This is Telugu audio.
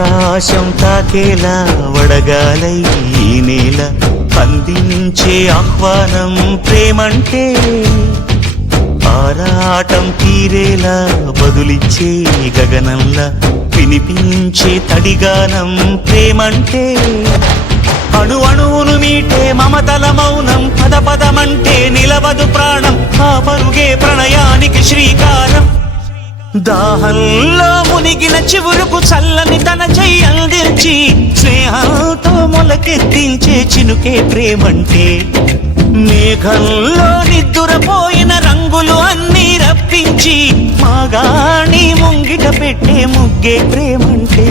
ఆకాశం తాకేలా వడగాలై ఈ నేల అందించే ఆహ్వానం ప్రేమంటే ఆరాటం తీరేలా బదులిచ్చే గగనంలా వినిపించే తడిగానం ప్రేమంటే అణు అణువును మీటే మమతల మౌనం పద పదమంటే నిలవదు ప్రాణం ఆ పరుగే ప్రణయానికి శ్రీకారం దాహంలో మునిగిన చివురుకు చల్లని తన చెయ్యి అందించి స్నేహంతో మొలకెత్తించే చినుకే ప్రేమంటే మేఘంలో నిద్దురపోయిన రంగులు అన్నీ రప్పించి మాగాణి ముంగిట పెట్టే ముగ్గే ప్రేమంటే